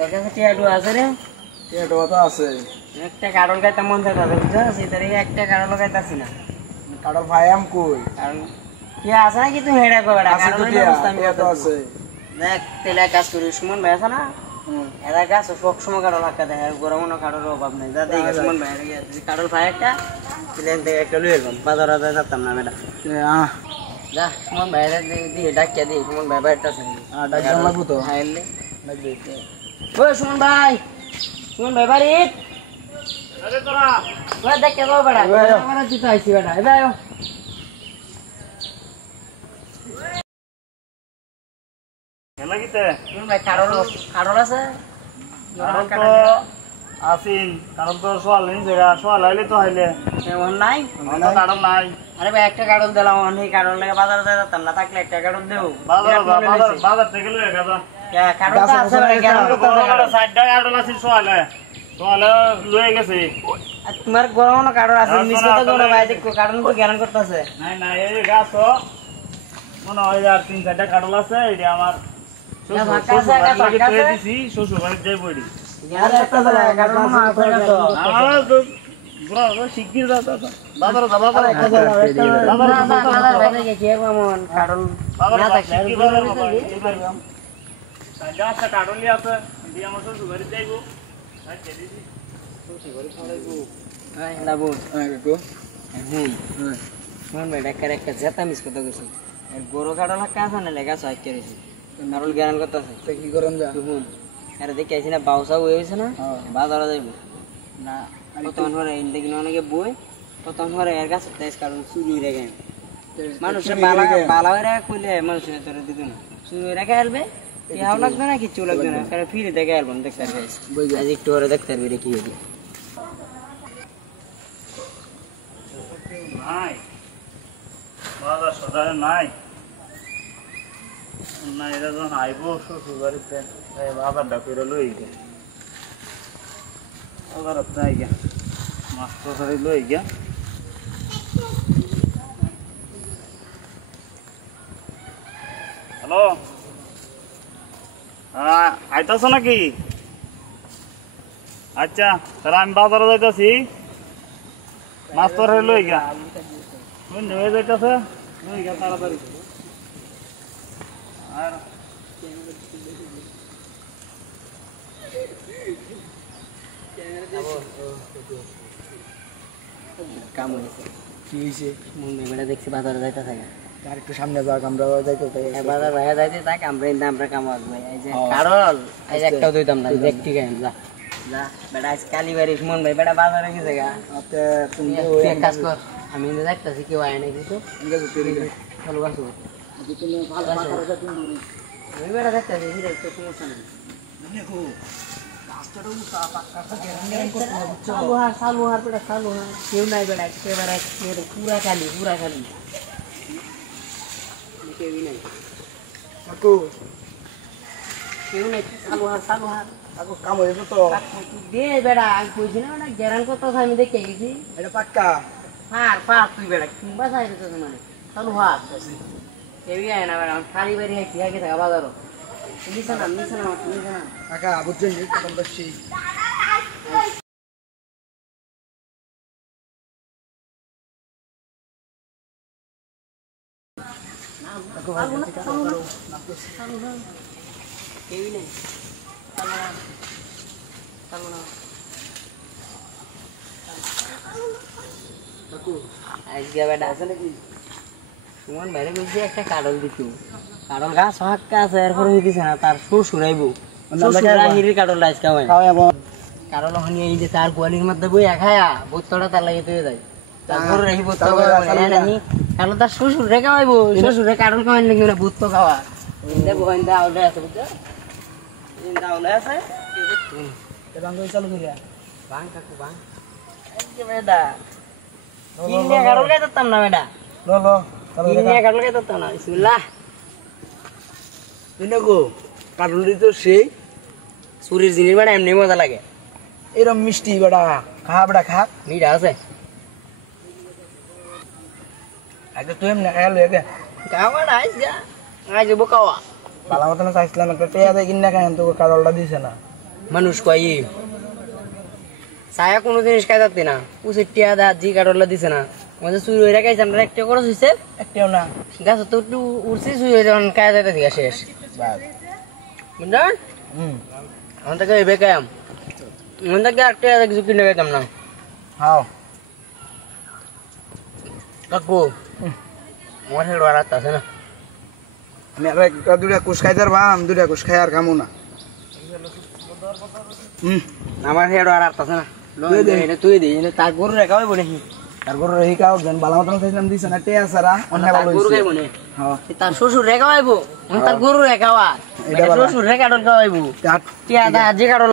তোর কাছে টিয়াডু আছে রে? টিয়াডু তো আছে। একটা কারণ গাইতে মন চাইতে বুঝছিস? এটারে একটা কারণ গাইতাছি না। কারণ ভাই আম কই? কারণ কি আছে নাকি তুই হেডা কইরা আছে তো কারণ টিয়া, ব্যবস্থা আমি টিয়া তো করতেছি। আছে। দেখ তেলা কাজ করি সুমন ভাই আছে না? এরা গাছ সব সময় কারণ লাগাতে দেয় আর গরমও কারোর অভাব নাই। যা দেখে সুমন ভাই যদি কারণ ভাই একটা প্লেন থেকে একটা লুয়ে এলাম বাজারে যেতাম না ম্যাডাম। যা সুমন ভাই দিয়ে ডাকিয়া দিই সুমন ভাই বাড়িতে আছে। ডাক্তার লাগবো তো। হ্যাঁ এলে ওই সুমন ভাই বাড়ি ওই দেখ কে বাবা বেড়া আমার দিতে আইছি বেড়া এবার আয় কেন গিতে সুমন ভাই কারণ আছে কারণ তো আসিন কারণ তো সোয়াল নেই জায়গা সোয়াল আইলে তো হাইলে এমন নাই তো কারণ নাই আরে ভাই একটা কারণ দিলাম অনেক কারণ লাগে বাজারে যেতাম না থাকলে একটা কারণ দেবো বাজার থেকে লয়ে গেছা কারণ তো আছে ভাই কারণ তো সাইডটা কারণ আছে সোয়ালে সোয়ালে লয়ে গেছে তোমার গরম কারণ আছে মিস কথা কোন ভাই দেখো কারণ তো জ্ঞান করতেছে নাই না এই গাছ তো মনে হয় আর 3-4টা কারণ আছে এটা আমার শ্বশুর বাড়িতে যাই বইডি আর একটা কারণ আছে আমার তো পুরো শিগগির দাদা বাজারে যাবা করে একটা কি কেমন কারণ না থাকলে গাছটা কাটলি আছে দিয়ে আমার শ্বশুর বাড়িতে যাইবো গরু কাটা লাগা আছে না লেগা সাইড করেছি নারুল জ্ঞান করতেছে কি করেন যা? আরে দেখে আইছি না বাউসা হয়েছে না বাজারে যাইব না কতক্ষণ পরে ইন্দে কিনে অনেকে বই কতক্ষণ পরে এর কাছে তেজ কারণ চুরি হয়ে গেছে মানুষের বালা হয়ে কইলে মানুষের তোরে দিত না চুরি হয়ে রেখে আলবে কেউ লাগবে না কিচ্ছু লাগবে না কারণ ফিরে দেখে আলবো দেখতে পারবে আজ একটু পরে দেখতে পারবি কি হয়েছে নাই বাজার সদায় নাই না এরা যখন আইব শ্বশুর বাড়িতে বাজারটা করে লই গে বাজারত যাই গে মাছ তরকারি লই গে হ্যালো আইতাছ নাকি আচ্ছা তাহলে আমি বাজারে যাইতাছি মাছ তরকারি লই গে হয়ে যাইতাছে লই গে তাড়াতাড়ি আর কাম হয়েছে কি হইছে? মন বেড়া দেখছি বাজারে যাইতে থাকে আর একটু সামনে যাক আমরা যাইতে বাজার ভাইয়া যাইতে থাক আমরা ইন্দা আমরা কামাক ভাই এই যে কারণ এই যে একটাও দইতাম না দেখ ঠিক আছে যা যা বেটা আজ কালি বাড়ি মন ভাই বেটা বাজারে গেছে গা আপনি তুমি তুই এক কাজ কর আমি ইন্দা দেখতাছি কেউ আয় নাকি তো চলো বাসো তুমি ভালো মাথা রাখা তুমি আমি বেটা দেখতাছি হিরে তো সমস্যা নেই দেখো রাস্তাটা উঠা পাক্কা চালু হার বেটা চালু হার কেউ নাই বেটা একেবারে পুরা খালি কেউই নাই কাকু কেউ নাই চালু হার কাকু কাম হয়েছে তো দে বেড়া আমি কইছি না বেড়া গ্যারান কত আমি দেখে গেছি এটা পাক্কা পার তুই বেড়া কিংবা চাইছে তো মানে চালু হার কেউই আয় না বেড়া খালি বাড়ি আইছি আগে থাকা বাজারও নিছে না কাকা বুঝছেন কত বেশি কেউই নেই চালু না আজকে বেটা আছে নাকি সুমন বাইরে বলছি একটা কাডল দিত কাডল গাছ হাক্কা আছে এরপরে হইতেছে না তার শ্বশুর আইব হিরির কাডল আজকে হয় কাডল হনি এই যে তার গোয়ালির মধ্যে বই খায়া বোতলটা তার লাগে তুই যায় তারপর এই বোতল নানি কারণ তার শ্বশুর রে খাওয়াইবো শ্বশুরে কাডল খাওয়াই নাকি না ভূত খাওয়া দেখো ইন্দা আউলে আছে বুঝছো ইন্দা আউলে আছে চালু করিয়া বাং কাকু বাং এই বেটা কিনে কাডল খাইতাম না বেটা লো লো কিনে কাডল খাইতাম না বিসমিল্লাহ তুই না গো কাটুলি তো সেই সুরির জিনিস বেটা এমনি মজা লাগে এরম মিষ্টি বেটা খা বেটা খা মিঠা আছে আগে তুই এমনি খাই লয়ে গে খাওয়া আইস গা আইস বো খাওয়া ভালো মতন চাইছিলাম একটা টেয়া দিয়ে কিনে খাই তো কারলটা দিছে না মানুষ কয় ছায়া কোনো জিনিস খাইতে না উচিত টিয়া দা জি কাটলা দিছে না আমাদের চুরি হয়ে খাইছে আমরা একটা খরচ হয়েছে একটাও না গাছ তো একটু উঠছি চুরি হয়ে যখন খাওয়া যাইতে দিকে শেষ বুঝলেন আমার থেকে এবে খাইম আমার থেকে একটা কিছু কিনে খাইতাম না হাও কাকু আমার হেড আর আছে না আমি আর একটা দুটা কুশ খাইতে পারবাম দুটা কুশ খাই আর খামো না আমার হেড আর আছে না তুই দে তার গরু রেখা হইব নাকি তার গরু রহি কাও জান বালা মতন খাইলাম দিছ না তে আসারা অন্য তার ভালো গরু হইছে খাইব না হ্যাঁ তার শ্বশুর রেখা হইব তার গরু রেখা এটা শ্বশুর রেখা ডল খাওয়াইব তার টিয়া দা যে কাটল